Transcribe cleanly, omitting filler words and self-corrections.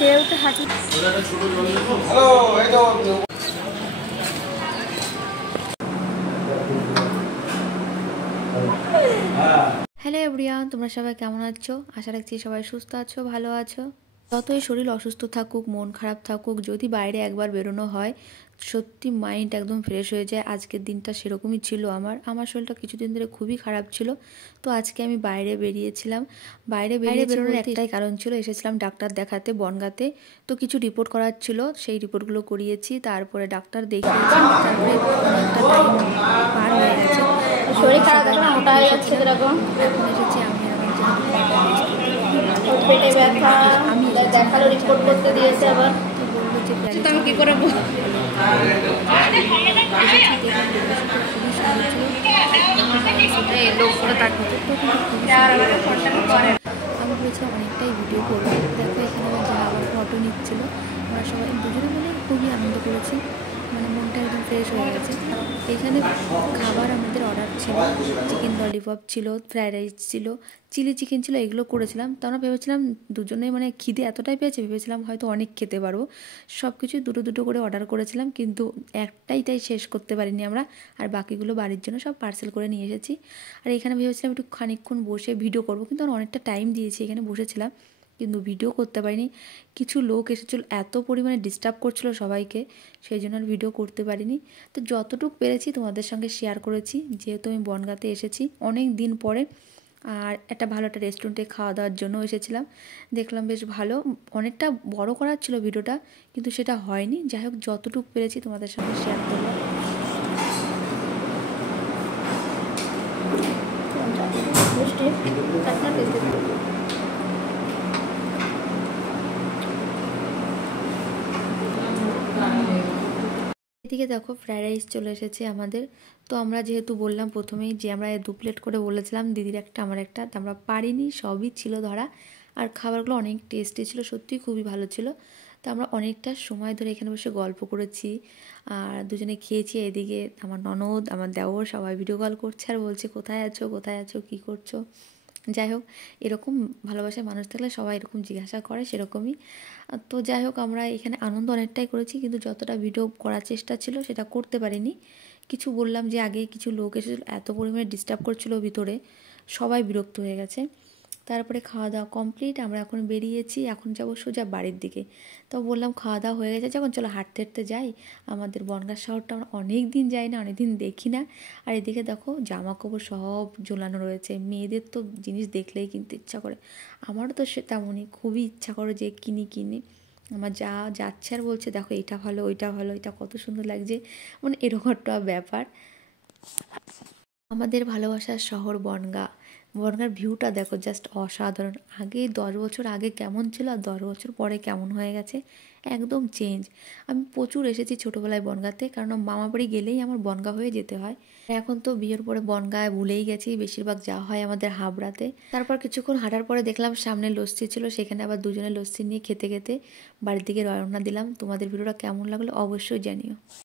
ঢেউতে হাঁটি। Hello everyone, তোমরা সবাই কেমন আছো? আশা রাখছি সবাই সুস্থ আছো, ভালো আছো। যতই শরীর অসুস্থ থাকুক, মন খারাপ থাকুক, যদি বাইরে একবার বেরোনো হয় সত্যি মাইন্ড একদম ফ্রেশ হয়ে যায়। আজকের দিনটা সেরকমই ছিল। আমার শরীরটা কিছুদিন ধরে খুবই খারাপ ছিল, তো আজকে আমি বাইরে বেরিয়েছিলাম। বাইরে বেরোনোর একটাই কারণ ছিল, এসেছিলাম ডাক্তার দেখাতে বনগাঁতে। তো কিছু রিপোর্ট করার ছিল, সেই রিপোর্টগুলো করিয়েছি, তারপরে ডাক্তার দেখিয়েছি। তারপরে অনেকটা টাইম পার হয়ে গেছে, শরীর খারাপ এখন মোটা হয়ে যাচ্ছে এরকম। এখন এসেছি আমি পেটে ব্যথা, আমি দেখালো রিপোর্ট করতে দিয়েছে আবার। তো বললো যে আমি কি করে আমি বলেছিলাম অনেকটাই ভিডিও করবো। দেখো এখানে আমার যা আবার ফটো নিচ্ছিল, আমরা সবাই দুজনে মিলে খুবই আনন্দ করেছি, মানে মনটা একদম ফ্রেশ হয়ে গেছে। এখানে খাবার আমাদের অর্ডার ছিল, চিকেন ললিপপ ছিল, ফ্রায়েড রাইস ছিল, চিলি চিকেন ছিল, এগুলো করেছিলাম। তো আমরা ভেবেছিলাম দুজনে মানে খিদে এতটাই পেয়েছে, ভেবেছিলাম হয়তো অনেক খেতে পারবো। সব কিছুই দুটো দুটো করে অর্ডার করেছিলাম, কিন্তু একটাই তাই শেষ করতে পারিনি আমরা, আর বাকিগুলো বাড়ির জন্য সব পার্সেল করে নিয়ে এসেছি। আর এখানে ভেবেছিলাম একটু খানিকক্ষণ বসে ভিডিও করবো, কিন্তু আমরা অনেকটা টাইম দিয়েছি এখানে বসেছিলাম, কিন্তু ভিডিও করতে পারিনি। কিছু লোক এসেছিলো, এত পরিমাণে ডিস্টার্ব করছিল সবাইকে, সেই জন্য আর ভিডিও করতে পারিনি। তো যতটুকু পেরেছি তোমাদের সঙ্গে শেয়ার করেছি, যেহেতু আমি বনগাঁতে এসেছি অনেক দিন পরে, আর একটা ভালো একটা রেস্টুরেন্টে খাওয়া দাওয়ার জন্য এসেছিলাম। দেখলাম বেশ ভালো, অনেকটা বড় করার ছিল ভিডিওটা, কিন্তু সেটা হয়নি। যাই হোক, যতটুকু পেরেছি তোমাদের সঙ্গে শেয়ার করলাম। এদিকে দেখো ফ্রায়েড রাইস চলে এসেছে আমাদের। তো আমরা যেহেতু বললাম প্রথমেই যে আমরা 2 প্লেট করে বলেছিলাম, দিদির একটা আমার একটা, তো আমরা পারিনি, সবই ছিল ধরা। আর খাবারগুলো অনেক টেস্টি ছিল, সত্যিই খুবই ভালো ছিল। তো আমরা অনেকটা সময় ধরে এখানে বসে গল্প করেছি আর দুজনে খেয়েছি। এদিকে আমার ননদ, আমার দেওর সবাই ভিডিও কল করছে আর বলছে কোথায় আছো, কোথায় আছো, কী করছো। যাই হোক, এরকম ভালোবাসার মানুষ থাকলে সবাই এরকম জিজ্ঞাসা করে, সেরকমই। তো যাই হোক, আমরা এখানে আনন্দ অনেকটাই করেছি, কিন্তু যতটা ভিডিও করার চেষ্টা ছিল সেটা করতে পারিনি। কিছু বললাম যে আগে কিছু লোক এসেছিলো, এত পরিমাণে ডিস্টার্ব করছিল ভিতরে, সবাই বিরক্ত হয়ে গেছে। তারপরে খাওয়া দাওয়া কমপ্লিট, আমরা এখন বেরিয়েছি, এখন যাবো সোজা বাড়ির দিকে। তো বললাম খাওয়া দাওয়া হয়ে গেছে যখন, চলো হাঁটতে হাঁটতে যাই। আমাদের বনগাঁ শহরটা আমরা অনেক দিন যাই না, অনেক দিন দেখি না। আর এদিকে দেখো জামা কাপড় সব ঝোলানো রয়েছে, মেয়েদের তো জিনিস দেখলেই কিনতে ইচ্ছা করে। আমারও তো সে তেমনই, খুবই ইচ্ছা করে যে কিনি কিনি। আমার যা যাচ্ছে আর বলছে দেখো এইটা ভালো, ওইটা ভালো, এটা কত সুন্দর লাগছে, মানে এরকম একটা ব্যাপার। আমাদের ভালোবাসার শহর বনগাঁ, বনগাঁর ভিউটা দেখো জাস্ট অসাধারণ। আগে 10 বছর আগে কেমন ছিল আর 10 বছর পরে কেমন হয়ে গেছে, একদম চেঞ্জ। আমি প্রচুর এসেছি ছোটোবেলায় বনগাঁতে, কারণ মামা বাড়ি গেলেই আমার বনগাঁ হয়ে যেতে হয়। এখন তো বিয়ের পরে বনগাঁয় ভুলেই গেছি, বেশিরভাগ যাওয়া হয় আমাদের হাবড়াতে। তারপর কিছুক্ষণ হাঁটার পরে দেখলাম সামনে লস্যি ছিল, সেখানে আবার দুজনে লস্যি নিয়ে খেতে খেতে বাড়ির দিকে রওনা দিলাম। তোমাদের ভিডিওটা কেমন লাগলো অবশ্যই জানিও।